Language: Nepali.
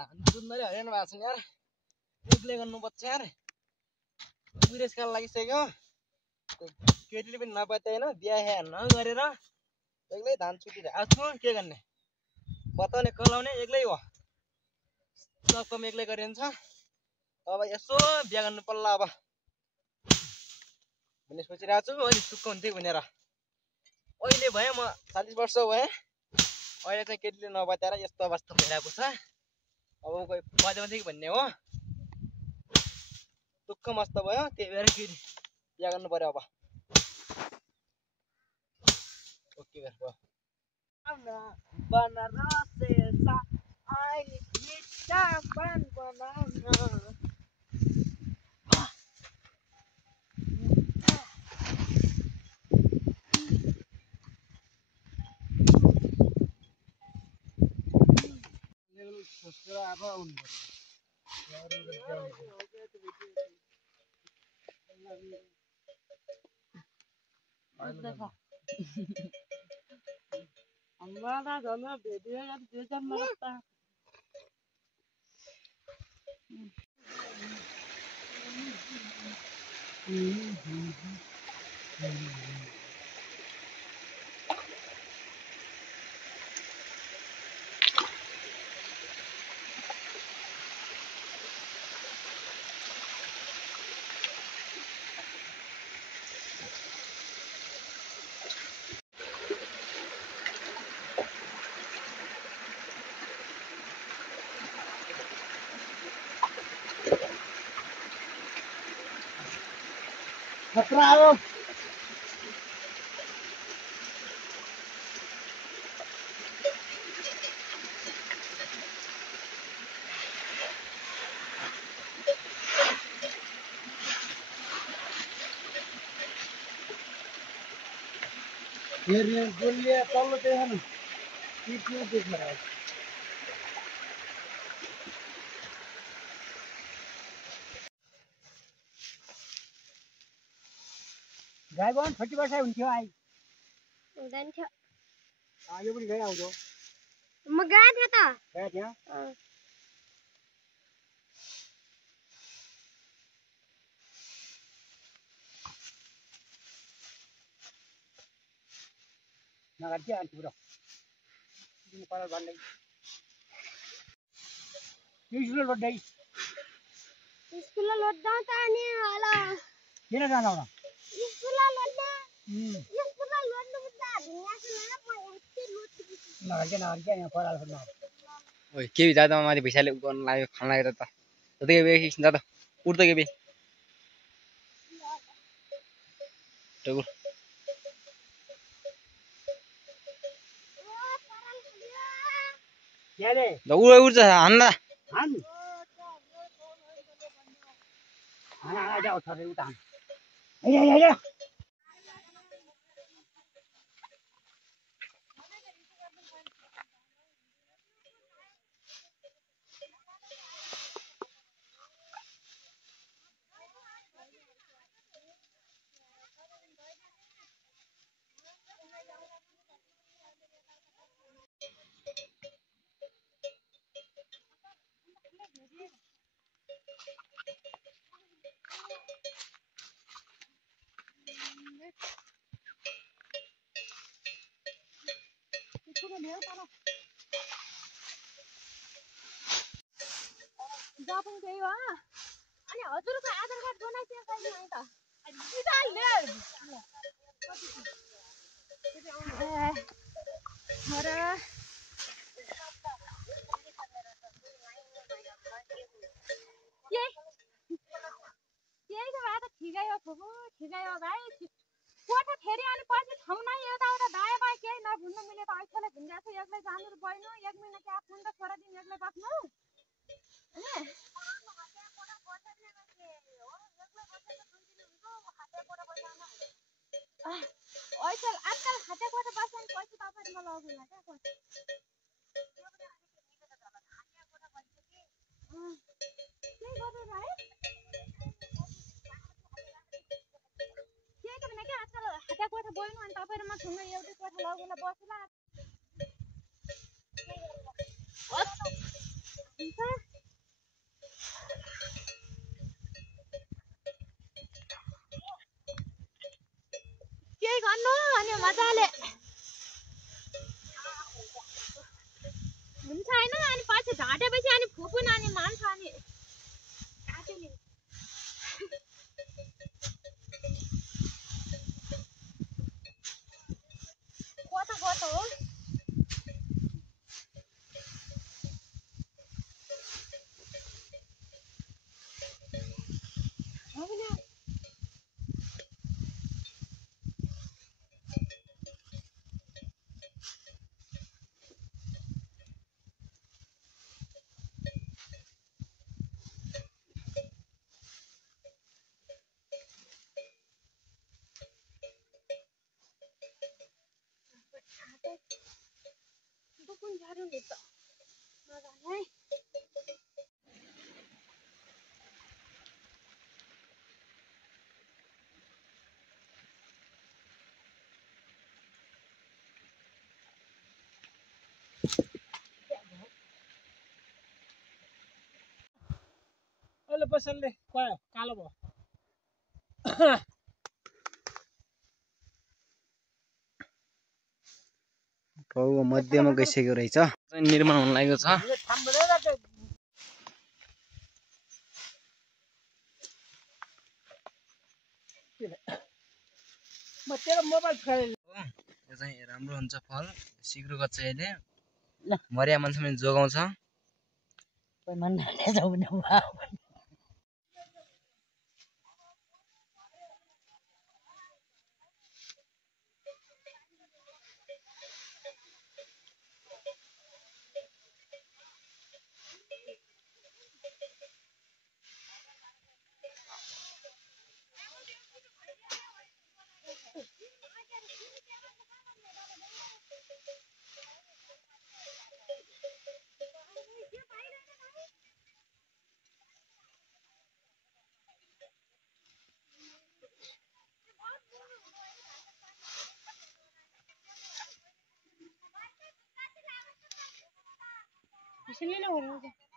सुन्दरी हरिण भएको छ यार एक्लै गर्नुपर्छ यार विदेशकाल लागिसक्यो केटीले पनि नपत्याएन बिहा नगरेर एक्लै धान छुटिरहेको छु के गर्ने बताउने कलाउने एक्लै हो सब काम एक्लै गरिन्छ अब यसो बिहा गर्नु पर्ला अब भन्ने सोचिरहेको छु अहिले टुक्क हुन्थ्यो भनेर अहिले भए म 40 वर्ष भए अहिले चाहिँ केटीले नपत्याएर यस्तो अवस्था भइरहेको छ अब कोही पत्याउँथ्यो कि भन्ने हो दुःख मस्त भयो त्यही भएर केटी बिहा गर्नु पर्यो अब ओके भयो बनारसेसा अहिले मिठा पान बनाउन अब आउनु पर्यो हमारा दोनों बेटियां यार बेजन मरता खतरा आयो ये गोलियां चल देखा ना कितना देख रहा है गाई बन 30 वर्ष हुन्थ्यो आई हुँदैन थियो यो पनि गए आउँथ्यो म गए थिएँ त गए थियो नगर के आन्छु र दिन पर भन्दै स्कुल लड्दै स्कुल लड्दा त अनि होला किन जानु र स्कुल लड्दा स्कुल लड्नु बुझ्दा ढुङ्गाको न म यति लड्छु नगर के यहाँ पराल फर्न ओइ के जादा माथि भैसाले गर्न लाग्यो खान लागेर त जति के एकछिन जादा उठ त के बे टगु याले उठ हान्दा हान हान जाऊ छोरे उता ए जापान गयो अनि हजुरको आधार कार्ड बनाइदिए कहिले आइ त ठिकै हो फुपू ठिकै हो भाइ कोठा फेरि अनि पछि ठाउँ नै यताउता दायाँ बायाँ केही नभुल्नु मिले त ऐठले भुन्दिएको छ एक्लै जानु र बहिनो 1 महिना के आफ्नो त छोरा दिन एक्लै बस्नु ऐठल आजकल खाते कोठा बस्नु पैसा तपाईहरुमा लग्नुला क्या कोठा के गर्नु र है खाते कोठा बस्नु अनि तपाईहरुमा सँगै एउटै कोठा लगेर बस्ला हुन्छ मजाले हुन्छ हैन अनि पछि झाटेपछि अनि फुपुन अनि मान्छ अनि काटेले कता हो कुन झाडु नि त नजाने है अहिले पसलले कालो भयो टाउको मध्यमा गइसकेको रहेछ निर्माण हुन लागेको छ म तेरो मोबाइल छोडेँ यो चाहिँ राम्रो हुन्छ फल सिक्रो गर्छ यसले मर्या मान्छे पनि जोगाउँछ Sini lah orang.